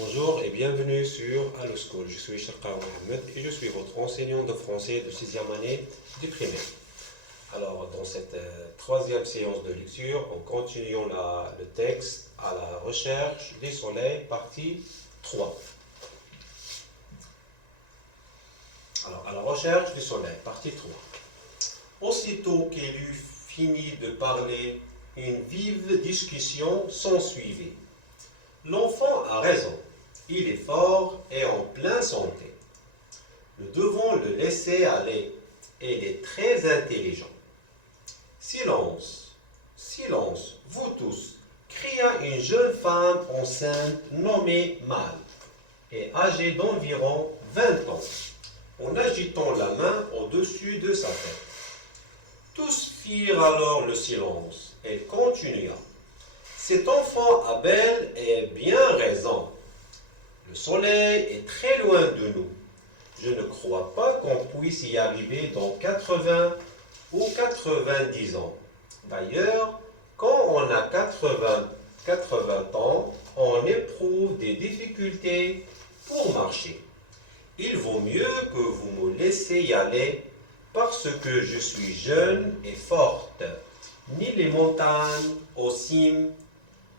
Bonjour et bienvenue sur Allo School. Je suis Sharqa Mohamed et je suis votre enseignant de français de 6e année du primaire. Alors, dans cette troisième séance de lecture, on continue le texte à la recherche du soleil, partie 3. Alors, à la recherche du soleil, partie 3. Aussitôt qu'il eut fini de parler, une vive discussion s'ensuivit. L'enfant a raison, il est fort et en pleine santé. Nous devons le laisser aller, il est très intelligent. Silence, silence, vous tous, cria une jeune femme enceinte nommée Mal et âgée d'environ 20 ans, en agitant la main au-dessus de sa tête. Tous firent alors le silence. Elle continua. Cet enfant a belle et bien raison. Le soleil est très loin de nous. Je ne crois pas qu'on puisse y arriver dans 80 ou 90 ans. D'ailleurs, quand on a 80 ans, on éprouve des difficultés pour marcher. Il vaut mieux que vous me laissiez y aller parce que je suis jeune et forte. Ni les montagnes aux cimes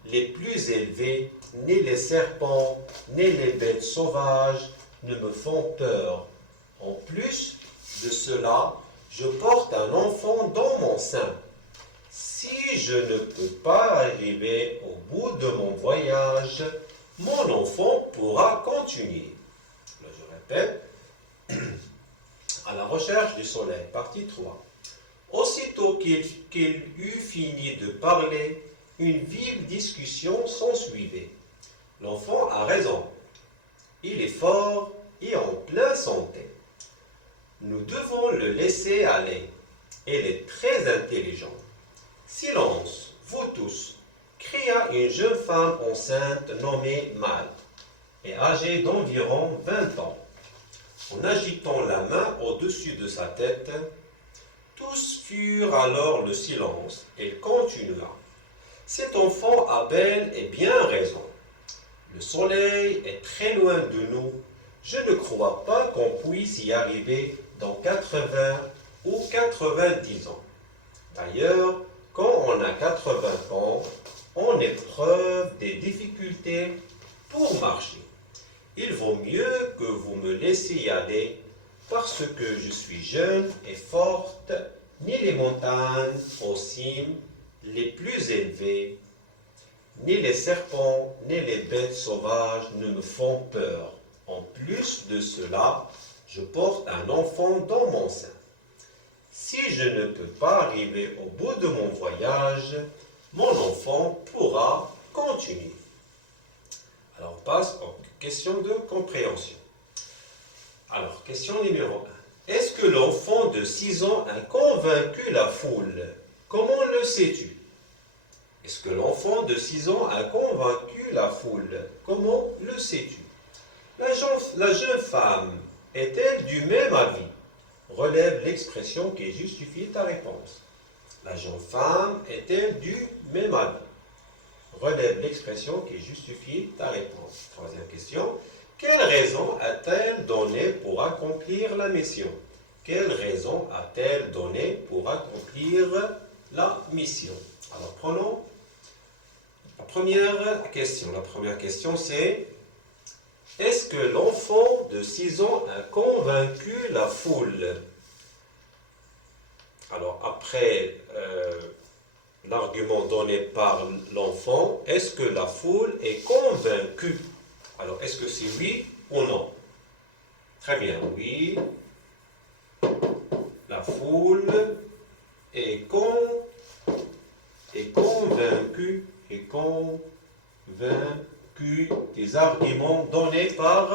les plus élevées, ni les serpents, ni les bêtes sauvages ne me font peur. En plus de cela, je porte un enfant dans mon sein. Si je ne peux pas arriver au bout de mon voyage, mon enfant pourra continuer. Là, je répète, à la recherche du soleil, partie 3. Aussitôt qu'il eut fini de parler, une vive discussion s'ensuivait. L'enfant a raison. Il est fort et en pleine santé. Nous devons le laisser aller. Il est très intelligent. Silence, vous tous, cria une jeune femme enceinte nommée Mal et âgée d'environ 20 ans. En agitant la main au-dessus de sa tête, tous firent alors le silence. Elle continua. Cet enfant a belle et bien raison. Le soleil est très loin de nous. Je ne crois pas qu'on puisse y arriver dans 80 ou 90 ans. D'ailleurs, quand on a 80 ans, on éprouve des difficultés pour marcher. Il vaut mieux que vous me laissiez y aller parce que je suis jeune et forte, ni les montagnes aux cimes les plus élevées, ni les serpents, ni les bêtes sauvages ne me font peur. En plus de cela, je porte un enfant dans mon sein. Si je ne peux pas arriver au bout de mon voyage, mon enfant pourra continuer. Alors, on passe aux questions de compréhension. Alors, question numéro 1. Est-ce que l'enfant de 6 ans a convaincu la foule? Comment le sais-tu? Est-ce que l'enfant de 6 ans a convaincu la foule? Comment le sais-tu? La jeune femme est-elle du même avis? Relève l'expression qui justifie ta réponse. La jeune femme est-elle du même avis? Relève l'expression qui justifie ta réponse. Troisième question. Quelle raison a-t-elle donné pour accomplir la mission? Quelle raison a-t-elle donné pour accomplir la mission? Alors, prenons la première question. La première question, c'est: est-ce que l'enfant de 6 ans a convaincu la foule? Alors, après l'argument donné par l'enfant, est-ce que la foule est convaincue? Alors, est-ce que c'est oui ou non? Très bien, oui. La foule est convaincue des arguments donnés par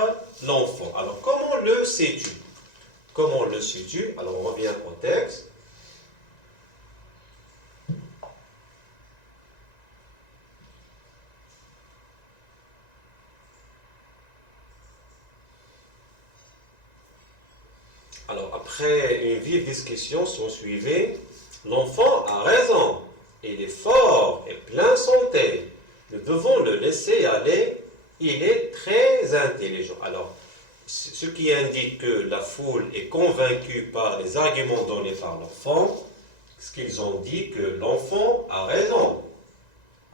l'enfant. Alors, comment le sais-tu? Comment le sais-tu? Alors, on revient au texte. Alors, après une vive discussion s'ensuivait, l'enfant a raison, il est fort et plein santé. Nous devons le laisser aller, il est très intelligent. Alors, ce qui indique que la foule est convaincue par les arguments donnés par l'enfant, ce qu'ils ont dit que l'enfant a raison.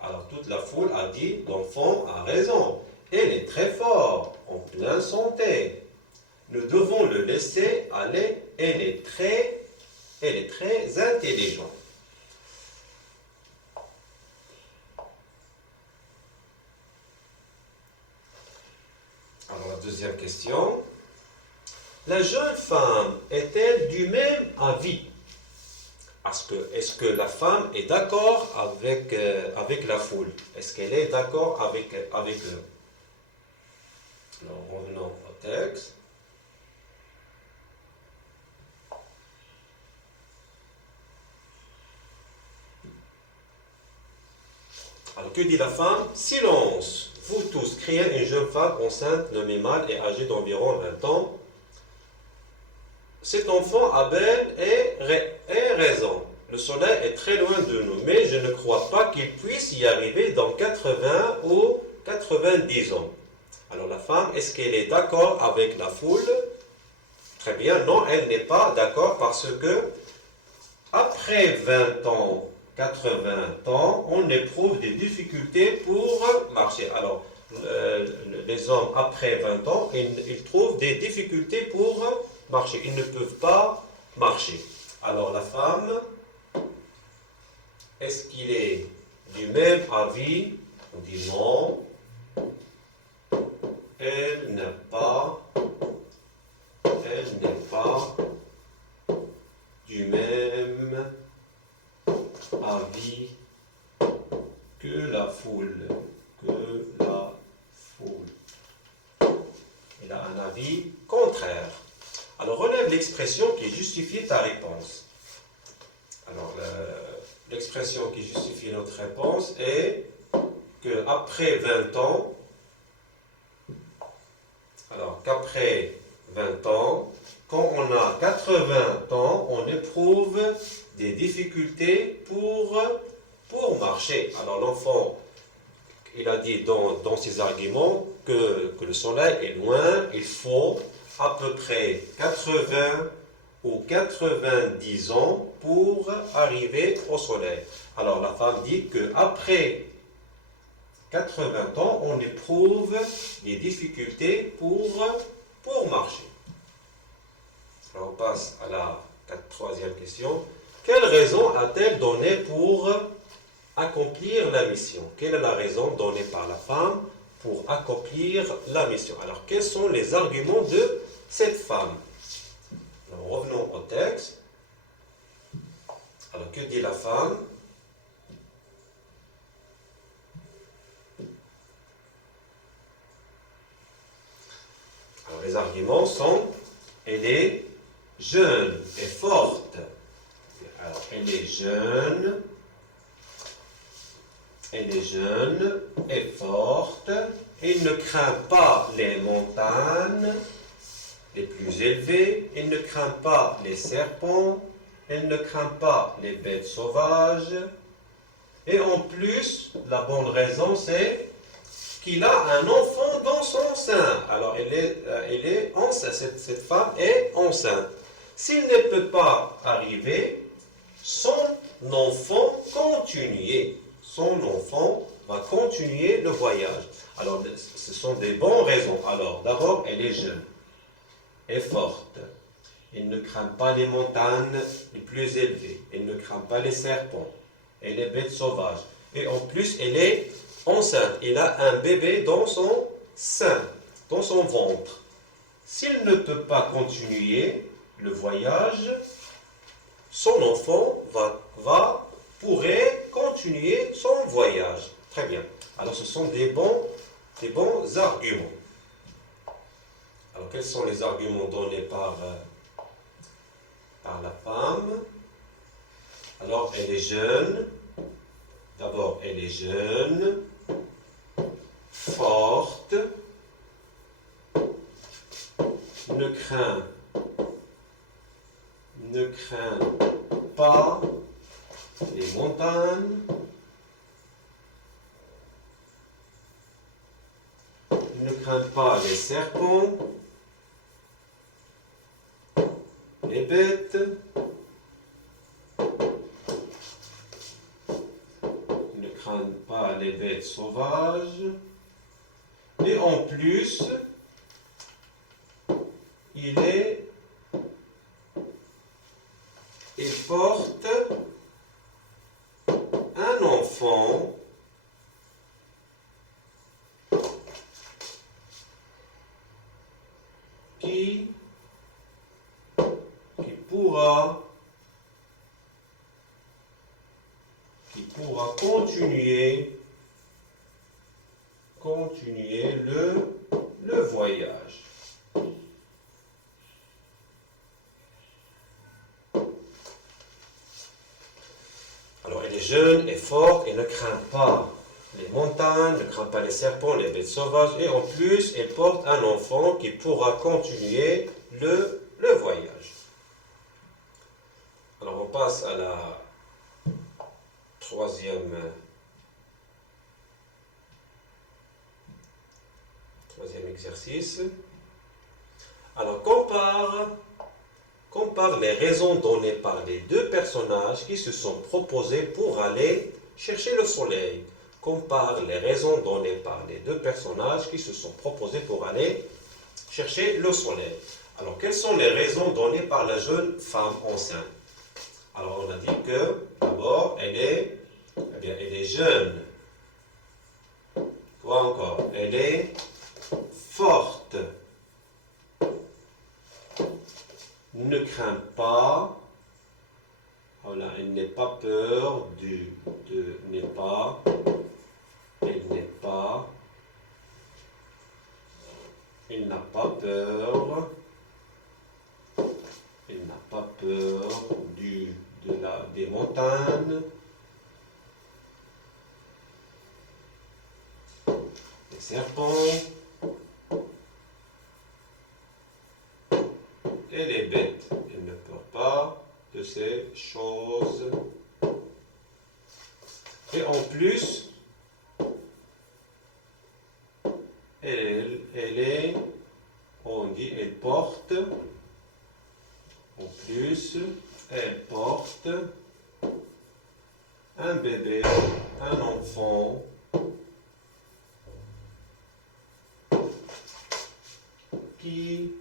Alors toute la foule a dit l'enfant a raison. Il est très fort, en pleine santé. Nous devons le laisser aller. Il est très intelligent. Alors la deuxième question. La jeune femme est-elle du même avis? Est-ce que la femme est d'accord avec la foule? Est-ce qu'elle est d'accord avec eux? Alors revenons au texte. Alors que dit la femme? Silence! Vous tous, cria une jeune femme enceinte nommée mâle et âgée d'environ 20 ans. Cet enfant a belle et raison. Le soleil est très loin de nous, mais je ne crois pas qu'il puisse y arriver dans 80 ou 90 ans. Alors la femme, est-ce qu'elle est d'accord avec la foule? Très bien, non, elle n'est pas d'accord parce que après 20 ans, 80 ans, on éprouve des difficultés pour marcher. Alors, les hommes après 20 ans, ils trouvent des difficultés pour marcher. Ils ne peuvent pas marcher. Alors, la femme, est-ce qu'il est du même avis? On dit non. Elle n'est pas du même avis que la foule. Il a un avis contraire. Alors relève l'expression qui justifie ta réponse. Alors l'expression qui justifie notre réponse est que après 20 ans, alors qu'après 20 ans, quand on a 80 ans, on éprouve des difficultés pour marcher. Alors l'enfant, il a dit dans ses arguments que le soleil est loin, il faut à peu près 80 ou 90 ans pour arriver au soleil. Alors la femme dit qu'après 80 ans, on éprouve des difficultés pour marcher. Alors on passe à la troisième question. Quelle raison a-t-elle donné pour accomplir la mission? Quelle est la raison donnée par la femme pour accomplir la mission? Alors, quels sont les arguments de cette femme? Alors, revenons au texte. Alors, que dit la femme? Alors, les arguments sont: elle est jeune et forte. Alors, elle est jeune et forte. Elle ne craint pas les montagnes les plus élevées. Elle ne craint pas les serpents. Elle ne craint pas les bêtes sauvages. Et en plus, la bonne raison, c'est qu'il a un enfant dans son sein. Alors, elle est enceinte. Cette femme est enceinte. S'il ne peut pas arriver, son enfant va continuer le voyage. Alors, ce sont des bonnes raisons. Alors, d'abord, elle est jeune et forte. Elle ne craint pas les montagnes les plus élevées. Elle ne craint pas les serpents et les bêtes sauvages. Et en plus, elle est enceinte. Elle a un bébé dans son sein, dans son ventre. S'il ne peut pas continuer le voyage, son enfant pourrait continuer son voyage. Très bien. Alors, ce sont des bons arguments. Alors, quels sont les arguments donnés par la femme? Alors, elle est jeune. D'abord, elle est jeune, forte, ne craint pas les montagnes ne craint pas les serpents, les bêtes, ne craint pas les bêtes sauvages, et en plus, il porte un enfant qui pourra continuer le voyage. Alors, elle est jeune et forte et ne craint pas les montagnes, ne craint pas les serpents, les bêtes sauvages, et en plus, elle porte un enfant qui pourra continuer le voyage. Alors, on passe à la troisième exercice. Alors, compare les raisons données par les deux personnages qui se sont proposés pour aller chercher le soleil. Compare les raisons données par les deux personnages qui se sont proposés pour aller chercher le soleil. Alors, quelles sont les raisons données par la jeune femme enceinte? Alors, on a dit que, d'abord, elle est jeune. Quoi encore? Elle est forte. Ne craint pas. Voilà, elle n'est pas peur elle n'a pas peur des montagnes, des serpents et les bêtes. Elle ne peur pas de ces choses. Et en plus, elle porte, un bébé, un enfant, qui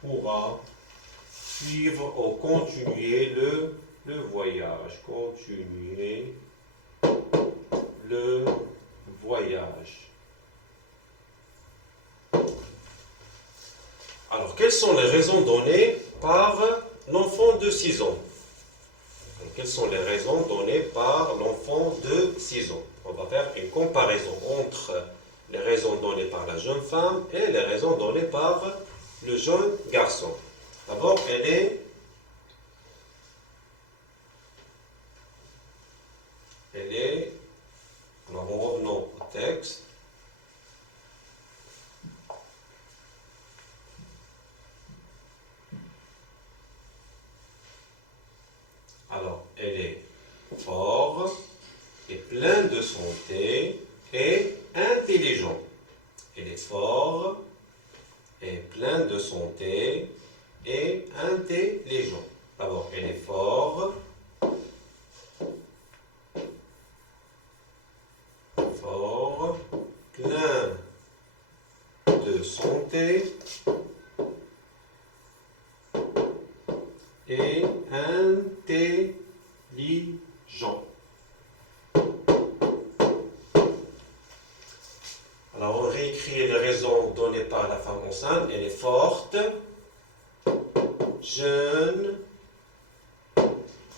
pourra suivre ou continuer le voyage. Continuer le voyage. Alors, quelles sont les raisons données par l'enfant de 6 ans? Quelles sont les raisons données par l'enfant de 6 ans? On va faire une comparaison entre les raisons données par la jeune femme et les raisons données par le jeune garçon. D'abord, alors revenons au texte. Alors, elle est forte et pleine de santé et intelligent. Elle est forte et pleine de santé et intelligent. D'abord, elle est forte, plein de santé et intelligent. Alors, on réécrit les raisons données par la femme enceinte. Elle est forte, jeune,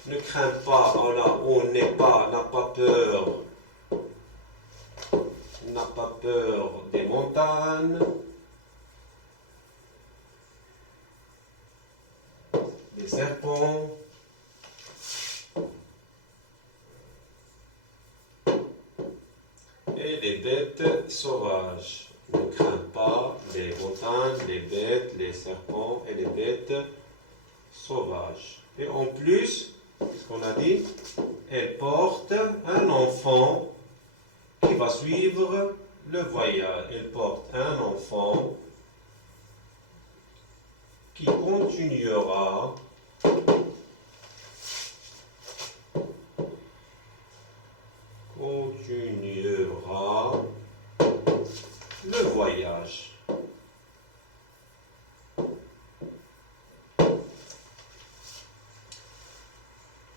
ne craint pas, n'a pas peur des montagnes, des serpents, et les bêtes sauvages. Ne craint pas les montagnes, les bêtes, les serpents et les bêtes sauvages. Et en plus, Qu'est-ce qu'on a dit? Elle porte un enfant qui va suivre le voyage. Elle porte un enfant qui continuera le voyage.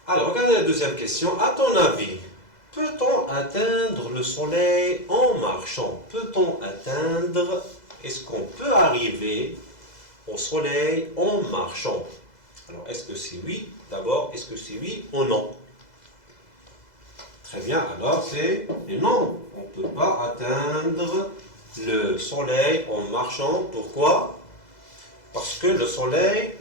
Alors, regardez la deuxième question. À ton avis, peut-on atteindre le soleil en marchant? Peut-on atteindre, est-ce qu'on peut arriver au soleil en marchant? Alors, est-ce que c'est oui? D'abord, est-ce que c'est oui ou non? Très bien, alors c'est non. On ne peut pas atteindre le soleil en marchant. Pourquoi? Parce que le soleil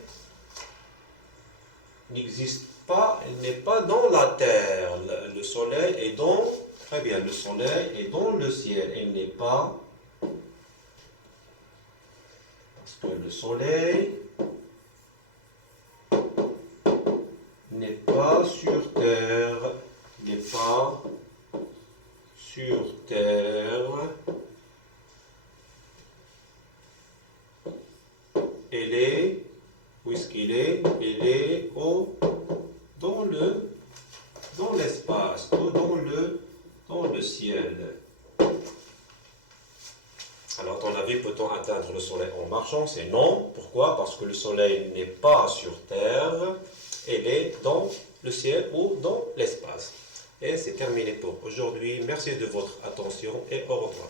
n'existe pas, il n'est pas dans la terre. Le soleil est dans, très bien, le soleil est dans le ciel. Il n'est pas, parce que le soleil n'est pas sur terre. Il n'est pas sur terre. Il est, où est-ce qu'il est? Il est dans l'espace, dans le ciel. Alors, à ton avis, peut-on atteindre le soleil en marchant? C'est non. Pourquoi? Parce que le soleil n'est pas sur terre. Il est dans le ciel ou dans l'espace. Et c'est terminé pour aujourd'hui. Merci de votre attention et au revoir.